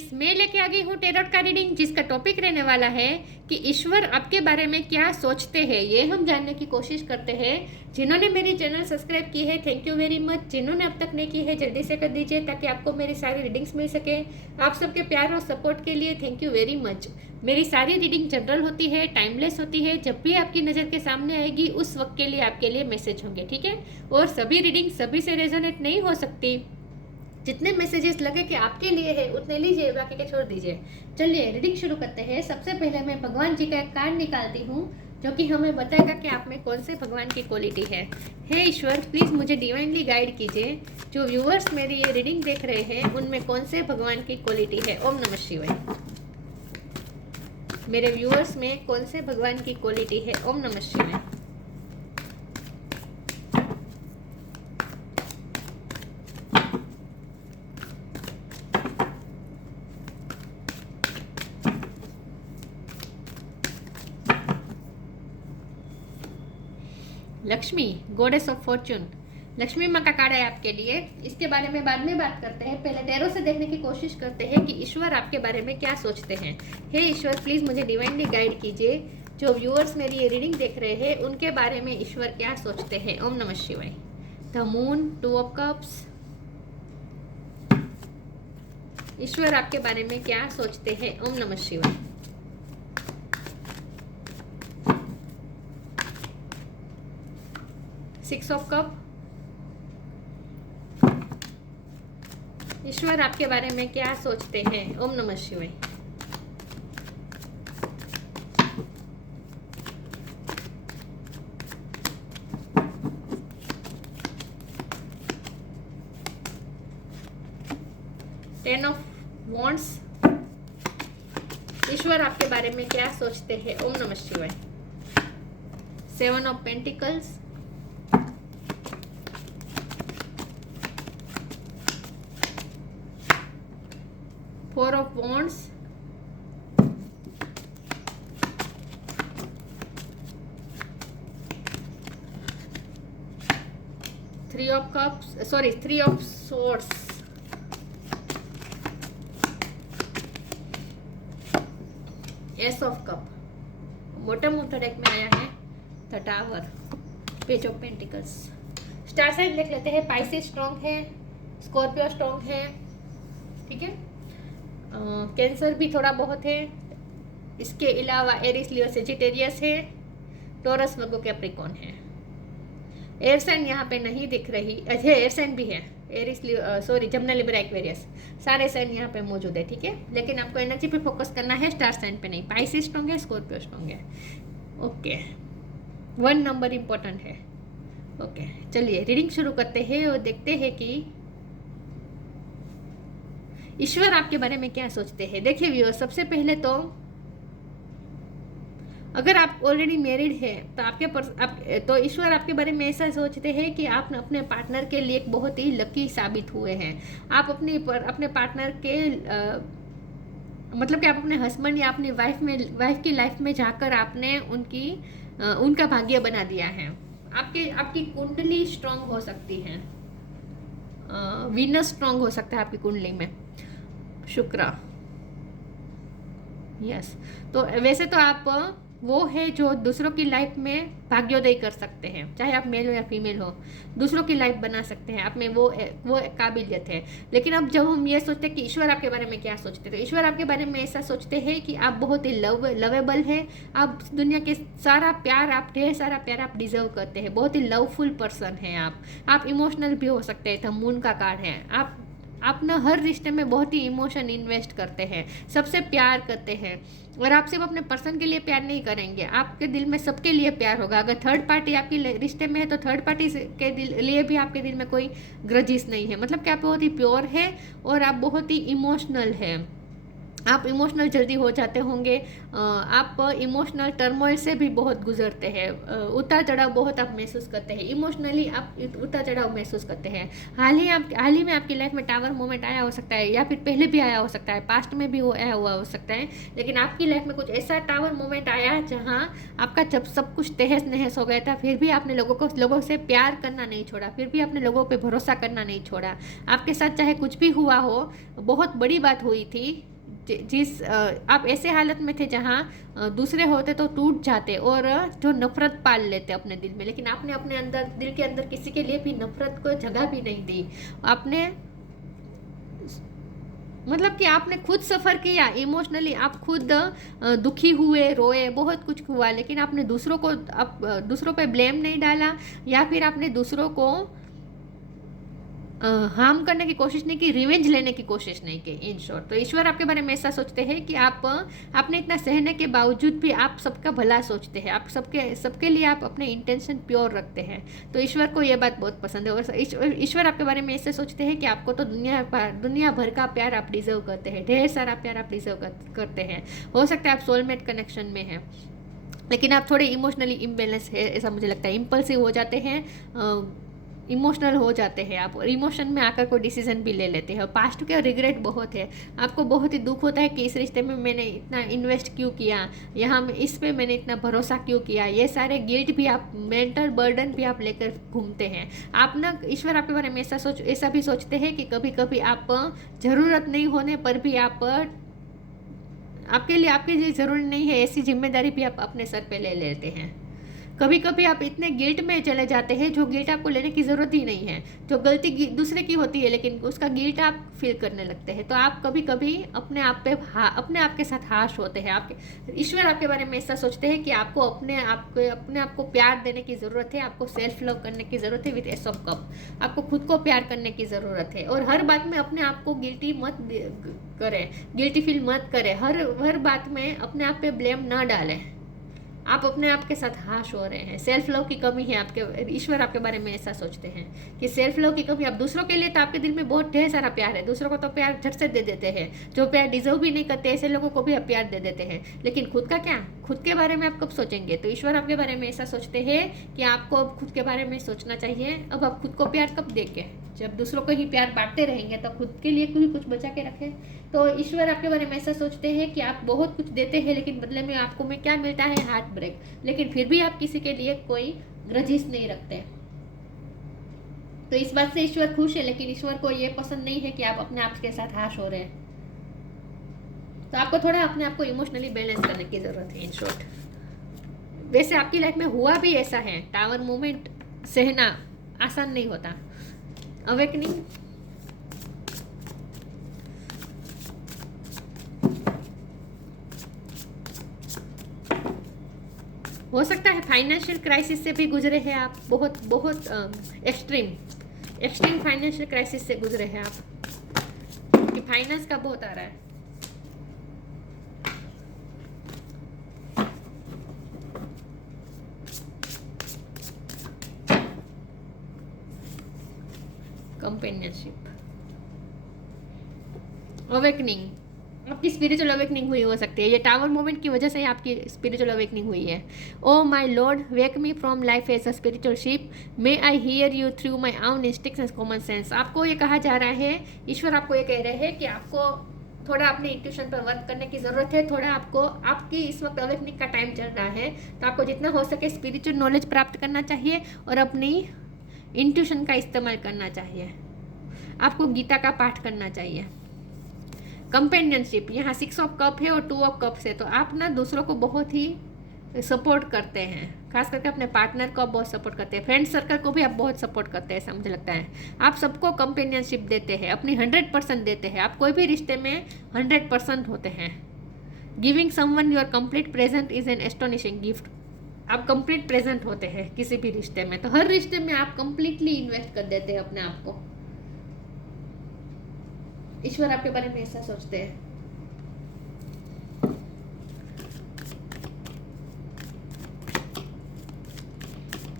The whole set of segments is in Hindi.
फ्रेंड्स, मैं लेके आ गई हूँ टेरोट का रीडिंग, जिसका टॉपिक रहने वाला है कि ईश्वर आपके बारे में क्या सोचते हैं। ये हम जानने की कोशिश करते हैं। जिन्होंने मेरी चैनल सब्सक्राइब की है, थैंक यू वेरी मच। जिन्होंने अब तक नहीं की है, जल्दी से कर दीजिए ताकि आपको मेरी सारी रीडिंग्स मिल सके। आप सबके प्यार और सपोर्ट के लिए थैंक यू वेरी मच। मेरी सारी रीडिंग जनरल होती है, टाइमलेस होती है। जब भी आपकी नज़र के सामने आएगी उस वक्त के लिए आपके लिए मैसेज होंगे, ठीक है। और सभी रीडिंग सभी से रेजोनेट नहीं हो सकती। जितने मैसेजेस लगे कि आपके लिए है उतने लीजिए, बाकी के छोड़ दीजिए। चलिए रीडिंग शुरू करते हैं। सबसे पहले मैं भगवान जी का एक कार्ड निकालती हूँ जो कि हमें बताएगा कि आप में कौन से भगवान की क्वालिटी है। हे ईश्वर, प्लीज़ मुझे डिवाइनली गाइड कीजिए। जो व्यूअर्स मेरी ये रीडिंग देख रहे हैं उनमें कौन से भगवान की क्वालिटी है। ओम नमः शिवाय। मेरे व्यूअर्स में कौन से भगवान की क्वालिटी है। ओम नमः शिवाय। Lakshmi, goddess of Fortune, Lakshmi माँ का कार्ड है आपके लिए। इसके बारे में बाद में बात करते हैं। पहले टैरो से देखने की कोशिश करते हैं कि ईश्वर आपके बारे में क्या सोचते हैं। हे ईश्वर, प्लीज़ मुझे डिवाइनली गाइड कीजिए। जो व्यूअर्स मेरी ये रीडिंग देख रहे हैं उनके बारे में ईश्वर क्या सोचते हैं। ओम नमः शिवाय। The moon, 2 of cups. ईश्वर आपके बारे में क्या सोचते हैं। ओम नमः शिवाय। Six of cup. ईश्वर आपके बारे में क्या सोचते हैं। ओम नमः शिवाय। Ten of wands. ईश्वर आपके बारे में क्या सोचते हैं। ओम नमः शिवाय। 7 of pentacles. Four of Wands. Three of Cups. Sorry, 3 of Swords. Ace of Cup. Bottom of the deck में आया है the tower, page of pentacles. Star sign देख लेते हैं। पाइसेस स्ट्रॉन्ग है, स्कॉर्पियो स्ट्रॉन्ग है, ठीक है। कैंसर भी थोड़ा बहुत है। इसके अलावा एरिस, लियो, सेजिटेरियस है। टॉरस, वर्गो, कैप्रिकॉर्न है। एयर साइन यहाँ पे नहीं दिख रही। अच्छा, एयर साइन भी है। एरिस, लियो, सॉरी, जमना, लिब्रा, एक्वेरियस, सारे साइन यहाँ पे मौजूद है, ठीक है। लेकिन आपको एनर्जी पे फोकस करना है, स्टार साइन पे नहीं। पाइसेस स्ट्रॉन्ग है, स्कॉर्पियो स्ट्रॉन्ग है। ओके, 1 नंबर इंपॉर्टेंट है। ओके, चलिए रीडिंग शुरू करते हैं और देखते हैं कि ईश्वर आपके बारे में क्या सोचते हैं। देखिए व्यूअर्स, सबसे पहले तो अगर आप ऑलरेडी मैरिड है तो तो ईश्वर आपके बारे में ऐसा सोचते हैं कि आप अपने पार्टनर के लिए एक बहुत ही लकी साबित हुए हैं। आप अपने पार्टनर के मतलब कि आप अपने हस्बैंड या अपनी वाइफ की लाइफ में जाकर आपने उनका भाग्य बना दिया है। आपकी कुंडली स्ट्रांग हो सकती है। वीनस स्ट्रांग हो सकता है आपकी कुंडली में, शुक्र। यस, तो वैसे तो आप वो है जो दूसरों की लाइफ में भाग्योदय कर सकते हैं, चाहे आप मेल हो या फीमेल हो, दूसरों की लाइफ बना सकते हैं। आप में वो काबिलियत है। लेकिन अब जब हम ये सोचते हैं कि ईश्वर आपके बारे में क्या सोचते हैं, तो ईश्वर आपके बारे में ऐसा सोचते हैं कि आप बहुत ही लवेबल हैं। आप दुनिया के ढेर सारा प्यार आप डिजर्व करते हैं। बहुत ही लवफुल पर्सन हैं आप इमोशनल भी हो सकते हैं। द मून का कार्ड है। आप ना हर रिश्ते में बहुत ही इमोशन इन्वेस्ट करते हैं, सबसे प्यार करते हैं। और आप सिर्फ अपने पर्सन के लिए प्यार नहीं करेंगे, आपके दिल में सबके लिए प्यार होगा। अगर थर्ड पार्टी आपके रिश्ते में है तो थर्ड पार्टी के लिए भी आपके दिल में कोई ग्रजिस नहीं है। मतलब कि आप बहुत ही प्योर है और आप बहुत ही इमोशनल है। आप इमोशनल जल्दी हो जाते होंगे, आप इमोशनल टर्मोइल से भी बहुत गुजरते हैं, उतार चढ़ाव बहुत आप महसूस करते हैं, इमोशनली आप उतार चढ़ाव महसूस करते हैं। हाल ही में आपकी लाइफ में टावर मोमेंट आया हो सकता है, या फिर पहले भी आया हो सकता है, पास्ट में भी वो आया हुआ हो सकता है, लेकिन आपकी लाइफ में कुछ ऐसा टावर मोमेंट आया जहाँ आपका जब सब कुछ तहस नहस हो गया था, फिर भी आपने लोगों से प्यार करना नहीं छोड़ा, फिर भी आपने लोगों पर भरोसा करना नहीं छोड़ा। आपके साथ चाहे कुछ भी हुआ हो, बहुत बड़ी बात हुई थी, जिस आप ऐसे हालत में थे जहाँ दूसरे होते तो टूट जाते और जो नफरत पाल लेते अपने दिल में, लेकिन आपने अपने अंदर, दिल के अंदर किसी के लिए भी नफरत को जगह भी नहीं दी। आपने मतलब कि आपने खुद सफ़र किया इमोशनली, आप खुद दुखी हुए, रोए, बहुत कुछ हुआ, लेकिन आपने दूसरों पे ब्लेम नहीं डाला, या फिर आपने दूसरों को हार्म करने की कोशिश नहीं की, रिवेंज लेने की कोशिश नहीं की, इन शॉर्ट। तो ईश्वर आपके बारे में ऐसा सोचते हैं कि आपने इतना सहने के बावजूद भी आप सबका भला सोचते हैं, आप सबके लिए आप अपने इंटेंशन प्योर रखते हैं। तो ईश्वर को ये बात बहुत पसंद है, और ईश्वर आपके बारे में ऐसे सोचते हैं कि आपको तो दुनिया भर का प्यार आप डिजर्व करते हैं, ढेर सारा प्यार आप डिजर्व करते हैं। हो सकता है आप सोलमेट कनेक्शन में हैं, लेकिन आप थोड़े इमोशनली इम्बेलेंस है, ऐसा मुझे लगता है, इम्पल्सिव हो जाते हैं, इमोशनल हो जाते हैं आप, और इमोशन में आकर कोई डिसीजन भी ले लेते हैं। पास्ट के रिग्रेट बहुत है, आपको बहुत ही दुख होता है कि इस रिश्ते में मैंने इतना इन्वेस्ट क्यों किया, यहाँ इस पे मैंने इतना भरोसा क्यों किया, ये सारे गिल्ट भी आप, मेंटल बर्डन भी आप लेकर घूमते हैं। आप ना, ईश्वर आपके बारे में ऐसा भी सोचते हैं कि कभी कभी आप ज़रूरत नहीं होने पर भी आपके लिए आपकी ज़रूरत नहीं है ऐसी जिम्मेदारी भी आप अपने सर पे ले लेते हैं। कभी कभी आप इतने गिल्ट में चले जाते हैं जो गिल्ट आपको लेने की ज़रूरत ही नहीं है, जो गलती दूसरे की होती है, लेकिन उसका गिल्ट आप फील करने लगते हैं। तो आप कभी कभी अपने आप के साथ हाश होते हैं। ईश्वर आपके बारे में ऐसा सोचते हैं कि आपको अपने आप को प्यार देने की ज़रूरत है, आपको सेल्फ लव करने की ज़रूरत है, विद एस ऑफ कप आपको खुद को प्यार करने की ज़रूरत है, और हर बात में अपने आप को गिल्टी फील मत करें, हर बात में अपने आप पे ब्लेम ना डालें। आप अपने आप के साथ हाश हो रहे हैं, सेल्फ लव की कमी है आपके, ईश्वर आपके बारे में ऐसा सोचते हैं कि सेल्फ लव की कमी। आप दूसरों के लिए तो आपके दिल में बहुत ढेर सारा प्यार है, दूसरों को तो प्यार झट से दे देते हैं, जो प्यार डिजर्व भी नहीं करते ऐसे लोगों को भी आप प्यार दे देते हैं, लेकिन खुद का क्या, खुद के बारे में आप कब सोचेंगे? तो ईश्वर आपके बारे में ऐसा सोचते हैं कि आपको अब खुद के बारे में सोचना चाहिए। अब आप खुद को प्यार कब देंगे? जब दूसरों को ही प्यार बांटते रहेंगे तो खुद के लिए भी कुछ बचा के रखें। तो ईश्वर आपके बारे में ऐसा सोचते हैं कि आप बहुत कुछ देते हैं, लेकिन बदले में आपको में क्या मिलता है? Heart break. लेकिन फिर भी आप किसी के लिए कोई ग्रजिश नहीं रखते। तो इस बात से ईश्वर खुश है, लेकिन ईश्वर को ये पसंद नहीं है कि आप अपने आप के साथ हाश हो रहे हैं। तो आपको थोड़ा अपने आप को इमोशनली बैलेंस करने की जरूरत है, इन शॉर्ट। वैसे आपकी लाइफ में हुआ भी ऐसा है, टावर मोमेंट सहना आसान नहीं होता। अवेकनिंग, हो सकता है फाइनेंशियल क्राइसिस से भी गुजरे हैं आप, बहुत बहुत एक्सट्रीम फाइनेंशियल क्राइसिस से गुजरे हैं आप, कि फाइनेंस का बहुत आ रहा है। कंपेनियनशिप, अवेकनिंग, आपकी स्पिरिचुअल अवेकनिंग हुई हो सकती है। ये टावर मोमेंट की वजह से ही आपकी स्पिरिचुअल अवेकनिंग हुई है। Oh my lord, wake me from life as a spiritual ship, may I hear you through my own instincts and common sense. आपको ये कहा जा रहा है, ईश्वर आपको ये कह रहे हैं कि आपको थोड़ा अपने इंट्यूशन पर वर्क करने की ज़रूरत है। थोड़ा आपको, आपकी इस वक्त अवेकनिंग का टाइम चल रहा है, तो आपको जितना हो सके स्पिरिचुअल नॉलेज प्राप्त करना चाहिए और अपनी इंट्यूशन का इस्तेमाल करना चाहिए। आपको गीता का पाठ करना चाहिए। कंपेनियनशिप, यहाँ 6 ऑफ कप है और 2 ऑफ कप्स है, तो आप ना दूसरों को बहुत ही सपोर्ट करते हैं, खास करके अपने पार्टनर को आप बहुत सपोर्ट करते हैं, फ्रेंड सर्कल को भी आप बहुत सपोर्ट करते हैं, ऐसा मुझे लगता है। आप सबको कंपेनियनशिप देते हैं, अपनी 100% देते हैं। आप कोई भी रिश्ते में 100% होते हैं। Giving someone your complete present is an astonishing gift. आप कंप्लीट प्रेजेंट होते हैं किसी भी रिश्ते में, तो हर रिश्ते में आप कंप्लीटली इन्वेस्ट कर देते हैं अपने आप को। ईश्वर आपके बारे में ऐसा सोचते हैं।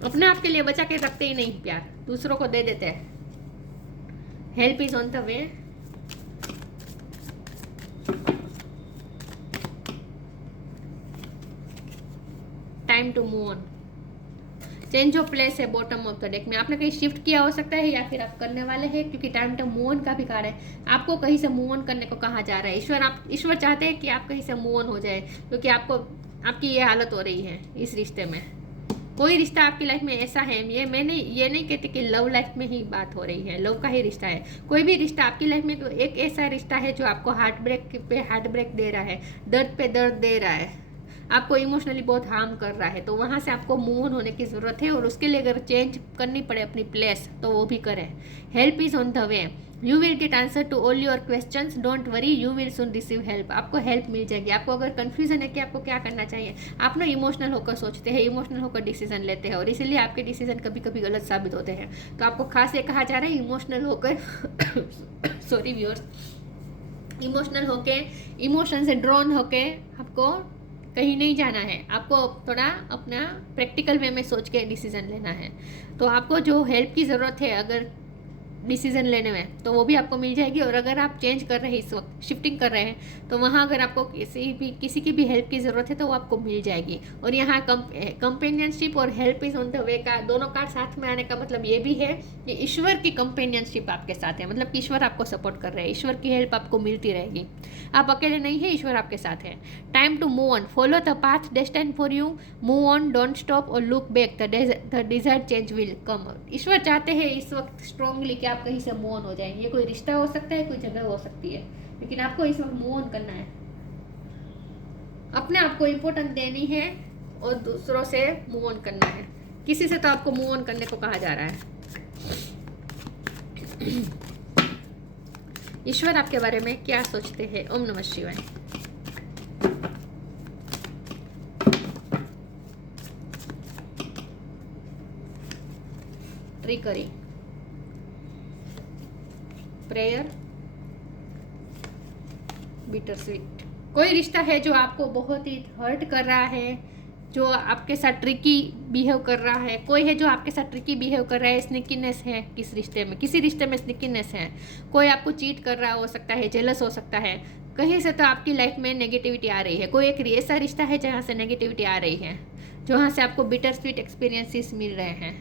अपने आप के लिए बचा के रखते ही नहीं प्यार, दूसरों को दे देते हैं। Help is on the way. Time to move on. Change of place है बॉटम ऑफ द डेक में, आपने कहीं शिफ्ट किया हो सकता है या फिर आप करने वाले हैं, क्योंकि टाइम टू मूव ऑन का भी कार्ड है। आपको कहीं से मूव ऑन करने को कहा जा रहा है। ईश्वर चाहते हैं कि आप कहीं से मूव ऑन हो जाए, क्योंकि आपकी ये हालत हो रही है इस रिश्ते में। कोई रिश्ता आपकी लाइफ में ऐसा है, ये नहीं कहती कि लव लाइफ में ही बात हो रही है, लव का ही रिश्ता है। कोई भी रिश्ता आपकी लाइफ में तो एक ऐसा रिश्ता है जो आपको हार्ट ब्रेक पे हार्ट ब्रेक दे रहा है, दर्द पे दर्द दे रहा है, आपको इमोशनली बहुत हार्म कर रहा है। तो वहाँ से आपको मूव ऑन होने की ज़रूरत है, और उसके लिए अगर चेंज करनी पड़े अपनी प्लेस तो वो भी करें। Help is on the way, you will get answer to all your questions, don't worry, you will soon receive help. आपको हेल्प मिल जाएगी। आपको अगर कन्फ्यूजन है कि आपको क्या करना चाहिए, आप ना इमोशनल होकर सोचते हैं, इमोशनल होकर डिसीजन लेते हैं, और इसीलिए आपके डिसीजन कभी कभी गलत साबित होते हैं। तो आपको खास ये कहा जा रहा है इमोशनल होकर सॉरी व्यूअर्स, इमोशनल होके, इमोशन से ड्रॉन होके आपको कहीं नहीं जाना है। आपको थोड़ा अपना प्रैक्टिकल वे में सोच के डिसीजन लेना है। तो आपको जो हेल्प की ज़रूरत है अगर डिसीजन लेने में, तो वो भी आपको मिल जाएगी। और अगर आप चेंज कर रहे हैं, इस वक्त शिफ्टिंग कर रहे हैं, तो वहाँ अगर आपको किसी की भी हेल्प की ज़रूरत है तो वो आपको मिल जाएगी। और यहाँ कंपेनियनशिप और हेल्प इज़ ऑन द वे का दोनों कार्ड साथ में आने का मतलब ये भी है कि ईश्वर की कंपेनियनशिप आपके साथ है, मतलब कि ईश्वर आपको सपोर्ट कर रहे हैं, ईश्वर की हेल्प आपको मिलती रहेगी। आप अकेले नहीं है, ईश्वर आपके साथ है। Time to move on, follow the path destined for you, move on, don't stop और look back, the desired change will come. ईश्वर चाहते हैं इस वक्त स्ट्रांगली कि आप कहीं से मूव ऑन हो जाएं। ये कोई रिश्ता हो सकता है, कोई जगह हो सकती है, लेकिन आपको इस वक्त मूव ऑन करना है। अपने आप को इम्पोर्टेंस देनी है और दूसरों से मूव ऑन करना है। किसी से तो आपको मूव ऑन करने को कहा जा रहा है। ईश्वर आपके बारे में क्या सोचते हैं? ओम नमः शिवाय। Trickery, prayer, bitter sweet. कोई रिश्ता है जो आपको बहुत ही हर्ट कर रहा है, जो आपके साथ ट्रिकी बिहेव कर रहा है। कोई है जो आपके साथ ट्रिकी बिहेव कर रहा है, स्निकीनेस है किस रिश्ते में, किसी रिश्ते में स्निकीनेस है। कोई आपको चीट कर रहा हो सकता है, जेलस हो सकता है। कहीं से तो आपकी लाइफ में नेगेटिविटी आ रही है। कोई एक ऐसा रिश्ता है जहाँ से नेगेटिविटी आ रही है, जहाँ से आपको बिटर स्वीट एक्सपीरियंसेस मिल रहे हैं,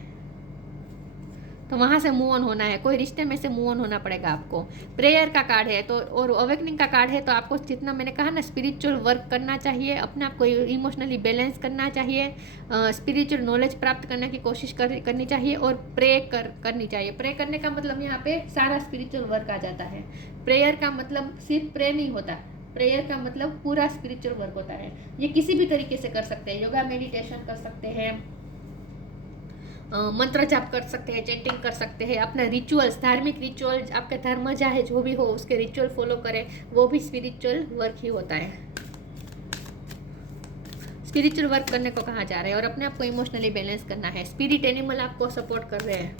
तो वहाँ से मूव ऑन होना है। कोई रिश्ते में से मूव ऑन होना पड़ेगा आपको। प्रेयर का कार्ड है तो, और अवेकनिंग का कार्ड है, तो आपको जितना मैंने कहा ना स्पिरिचुअल वर्क करना चाहिए, अपने आप को इमोशनली बैलेंस करना चाहिए, स्पिरिचुअल नॉलेज प्राप्त करने की कोशिश करनी चाहिए, और करनी चाहिए। प्रे करने का मतलब यहाँ पे सारा स्पिरिचुअल वर्क आ जाता है। प्रेयर का मतलब सिर्फ प्रे नहीं होता, प्रेयर का मतलब पूरा स्पिरिचुअल वर्क होता है। ये किसी भी तरीके से कर सकते हैं, योगा मेडिटेशन कर सकते हैं, मंत्र जाप कर सकते हैं, चैंटिंग कर सकते हैं, अपना रिचुअल्स, धार्मिक रिचुअल्स, आपके धर्म चाहे जो भी हो उसके रिचुअल फॉलो करें, वो भी स्पिरिचुअल वर्क ही होता है। स्पिरिचुअल वर्क करने को कहा जा रहा है, और अपने आप को इमोशनली बैलेंस करना है। स्पिरिट एनिमल आपको सपोर्ट कर रहे हैं।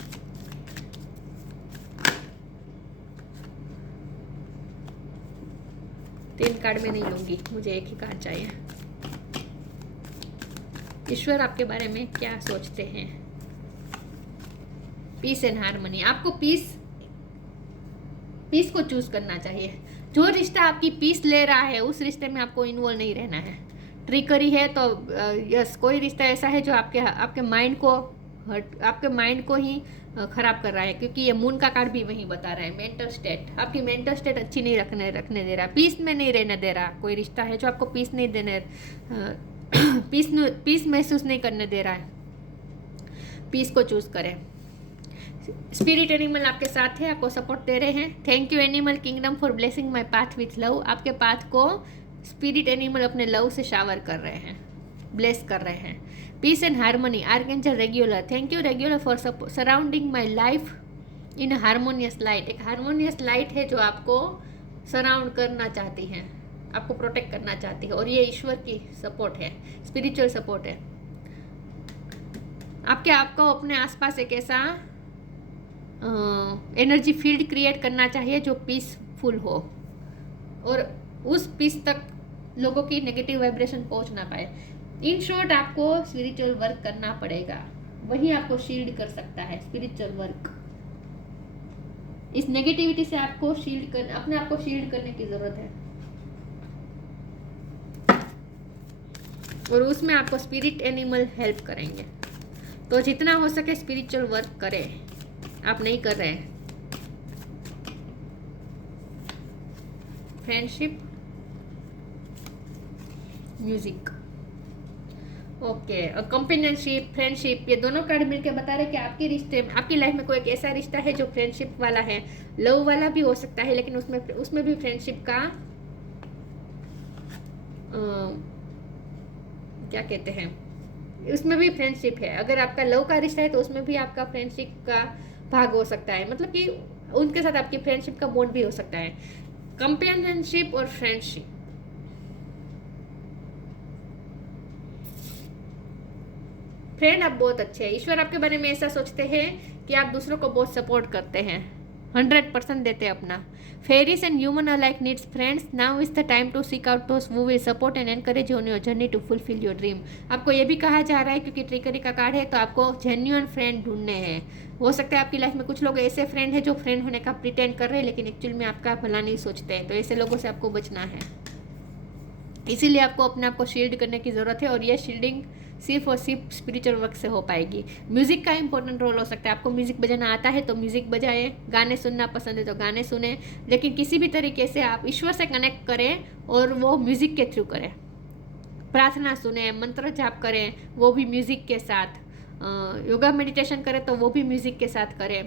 तीन कार्ड में नहीं लूंगी, मुझे एक ही कार्ड चाहिए। ईश्वर आपके बारे में क्या सोचते हैं? Peace and harmony. आपको पीस को चूज करना चाहिए। जो रिश्ता आपकी पीस ले रहा है उस रिश्ते में आपको इन्वॉल्व नहीं रहना है। ट्रिकरी है तो यस, कोई रिश्ता ऐसा है जो आपके माइंड को ही खराब कर रहा है, क्योंकि ये मून का कार्ड भी वही बता रहा है। मेंटल स्टेट, आपकी मेंटल स्टेट अच्छी नहीं रखने दे रहा, पीस में नहीं रहने दे रहा। कोई रिश्ता है जो आपको पीस नहीं देने पीस महसूस नहीं करने दे रहा है। पीस को चूज करें। स्पिरिट एनिमल आपके साथ है, आपको सपोर्ट दे रहे हैं। Thank you animal kingdom for blessing my path with love. आपके पाथ को स्पिरिट एनिमल अपने लव से शावर कर रहे हैं, ब्लेस कर रहे हैं। Peace and harmony, archangel Raguel. Thank you Raguel for surrounding my life in harmonious light. एक हार्मोनियस लाइट है जो आपको सराउंड करना चाहती है, आपको प्रोटेक्ट करना चाहती है, और ये ईश्वर की सपोर्ट है, स्पिरिचुअल सपोर्ट है। आपको अपने आसपास एक ऐसा एनर्जी फील्ड क्रिएट करना चाहिए जो पीसफुल हो, और उस पीस तक लोगों की नेगेटिव वाइब्रेशन पहुंच ना पाए। इन शॉर्ट, आपको स्पिरिचुअल वर्क करना पड़ेगा, वही आपको शील्ड कर सकता है। स्पिरिचुअल वर्क, इस नेगेटिविटी से आपको अपने आप को शील्ड करने की जरूरत है। और उसमें आपको स्पिरिट एनिमल हेल्प करेंगे। तो जितना हो सके स्पिरिचुअल वर्क करें, आप नहीं कर रहे हैं। Friendship, music, okay. Companionship, friendship, ये दोनों कार्ड मिलकर बता रहे कि आपके रिश्ते, आपकी लाइफ में कोई एक ऐसा रिश्ता है जो फ्रेंडशिप वाला है। लव वाला भी हो सकता है, लेकिन उसमें भी फ्रेंडशिप का क्या कहते हैं, उसमें भी फ्रेंडशिप है। अगर आपका लव का रिश्ता है तो उसमें भी आपका फ्रेंडशिप का भाग हो सकता है, मतलब कि उनके साथ आपकी फ्रेंडशिप का बॉन्ड भी हो सकता है। कंपेनियनशिप और फ्रेंडशिप, फ्रेंड आप बहुत अच्छे हैं। ईश्वर आपके बारे में ऐसा सोचते हैं कि आप दूसरों को बहुत सपोर्ट करते हैं, 100% देते हैं अपना। Fairies and human alike needs friends, now is the time to seek out those who will support and encourage on your journey to fulfil your dream. आपको ये भी कहा जा रहा है, क्योंकि ट्रिकरी का कार्ड है, तो आपको जेन्युइन फ्रेंड ढूंढने हैं। हो सकता है आपकी लाइफ में कुछ लोग ऐसे फ्रेंड हैं जो फ्रेंड होने का प्रिटेंड कर रहे हैं, लेकिन एक्चुअल में आपका भला नहीं सोचते हैं। तो ऐसे लोगों से आपको बचना है, इसीलिए आपको अपने आप को शील्ड करने की ज़रूरत है। और ये शील्डिंग सिर्फ और सिर्फ स्पिरिचुअल वर्क से हो पाएगी। म्यूज़िक का इंपॉर्टेंट रोल हो सकता है। आपको म्यूज़िक बजाना आता है तो म्यूज़िक बजाएं, गाने सुनना पसंद है तो गाने सुने, लेकिन किसी भी तरीके से आप ईश्वर से कनेक्ट करें और वो म्यूज़िक के थ्रू करें। प्रार्थना सुने, मंत्र जाप करें, वो भी म्यूज़िक के साथ। योगा मेडिटेशन करें तो वो भी म्यूज़िक के साथ करें।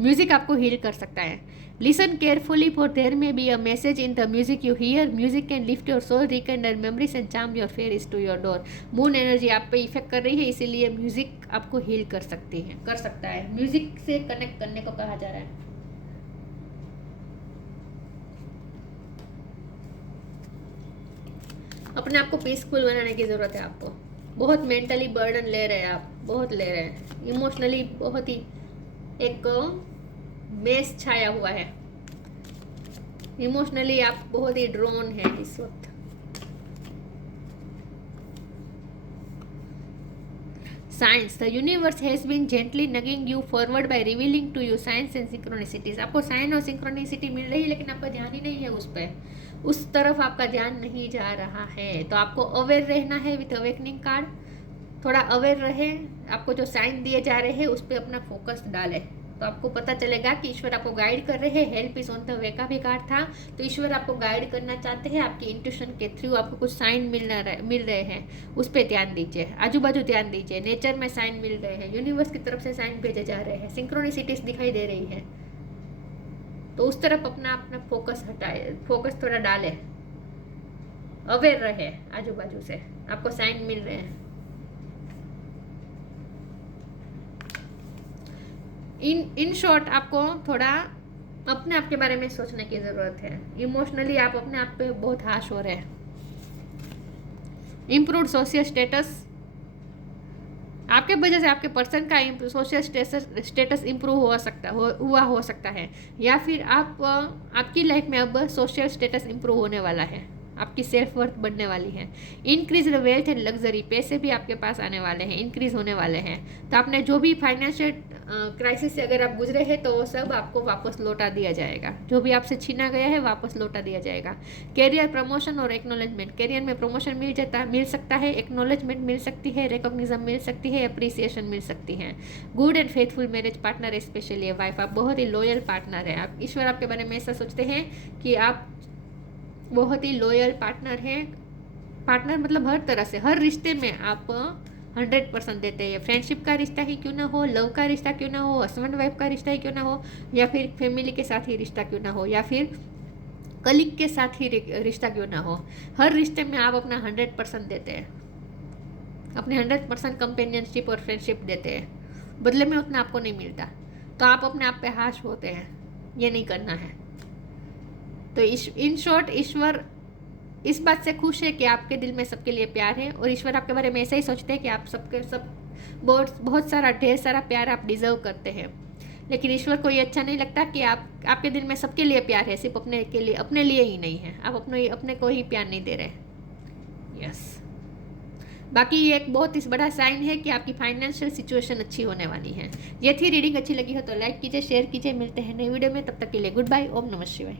म्यूज़िक आपको हील कर सकता है। Listen carefully, for there may be a message in the music you hear. Music can lift your soul, rekindle memories and charm your fears to your door. Moon energy आप पे इफेक्ट कर रही है, इसीलिए म्यूजिक आपको हील कर सकता है। म्यूजिक से कनेक्ट करने को कहा जा रहा है। अपने आप को पीसफुल बनाने की जरूरत है आपको। बहुत मेंटली बर्डन ले रहे हैं आप, बहुत ले रहे हैं। इमोशनली बहुत ही एक मेस छाया हुआ है। इमोशनली आप बहुत ही ड्रोन है इस वक्त। Science, the universe has been gently nagging you forward by revealing to you science and synchronicities. आपको साइन और सिंक्रोनिसिटी मिल रही है, लेकिन आपका ध्यान ही नहीं है उस पर, उस तरफ आपका ध्यान नहीं जा रहा है। तो आपको अवेयर रहना है विथ अवेकनिंग कार्ड। थोड़ा अवेयर रहे, आपको जो साइन दिए जा रहे हैं उस पर अपना फोकस डालें, तो आपको पता चलेगा कि ईश्वर आपको गाइड कर रहे हैं। हेल्प इज ऑन द वे का भी कार्ड था, तो ईश्वर आपको गाइड करना चाहते हैं। आपकी इंट्यूशन के थ्रू आपको कुछ साइन मिल रहे हैं, उस पर ध्यान दीजिए। आजू बाजू ध्यान दीजिए, नेचर में साइन मिल रहे हैं, यूनिवर्स की तरफ से साइन भेजे जा रहे हैं, सिंक्रोनिसिटीज दिखाई दे रही है। तो उस तरफ अपना फोकस हटाए, फोकस थोड़ा डाले, अवेयर रहे आजू बाजू से, आपको साइन मिल रहे हैं। इन शॉर्ट आपको थोड़ा अपने आप के बारे में सोचने की ज़रूरत है। इमोशनली आप अपने आप पे बहुत हाश हो रहे हैं। इम्प्रूव्ड सोशल स्टेटस, आपके वजह से आपके पर्सन का सोशल स्टेटस इम्प्रूव हुआ हो सकता है, या फिर आपकी लाइफ में अब सोशल स्टेटस इम्प्रूव होने वाला है, आपकी सेल्फ वर्थ बढ़ने वाली है। Increase the wealth and luxury, पैसे भी आपके पास आने वाले हैं, इंक्रीज होने वाले हैं। तो आपने जो भी फाइनेंशियल क्राइसिस से अगर आप गुजरे हैं तो वो सब आपको वापस लौटा दिया जाएगा। जो भी आपसे छीना गया है वापस लौटा दिया जाएगा। कैरियर प्रमोशन और एक्नॉलेजमेंट, कैरियर में प्रमोशन मिल सकता है, एक्नॉलेजमेंट मिल सकती है, रिकॉग्निशन मिल सकती है, अप्रिसिएशन मिल सकती है। Good and faithful marriage partner, specially wife, आप बहुत ही लॉयल पार्टनर है। आप ईश्वर आपके बारे में ऐसा सोचते हैं कि आप बहुत ही लॉयल पार्टनर हैं। पार्टनर मतलब हर तरह से, हर रिश्ते में आप 100% देते हैं। फ्रेंडशिप का रिश्ता ही क्यों ना हो, लव का रिश्ता क्यों ना हो, हस्बैंड वाइफ का रिश्ता ही क्यों ना हो, या फिर फैमिली के साथ ही रिश्ता क्यों ना हो, या फिर कलीग के साथ ही रिश्ता क्यों ना हो, हर रिश्ते में आप अपना 100% देते हैं। अपने 100% कंपेनियनशिप और फ्रेंडशिप देते हैं, बदले में उतना आपको नहीं मिलता। तो आप अपने आप पे हाश होते हैं, ये नहीं करना है। तो इन शॉर्ट ईश्वर इस बात से खुश है कि आपके दिल में सबके लिए प्यार है, और ईश्वर आपके बारे में ऐसा ही सोचते हैं कि आप सब बहुत सारा ढेर सारा प्यार आप डिजर्व करते हैं। लेकिन ईश्वर को ये अच्छा नहीं लगता कि आपके दिल में सबके लिए प्यार है, सिर्फ अपने लिए ही नहीं है। आप अपने को ही प्यार नहीं दे रहे। यस, बाकी ये एक बहुत ही बड़ा साइन है कि आपकी फाइनेंशियल सिचुएशन अच्छी होने वाली है। ये थी रीडिंग, अच्छी लगी हो तो लाइक कीजिए, शेयर कीजिए। मिलते हैं नई वीडियो में, तब तक के लिए गुड बाय। ओम नमः शिवाय।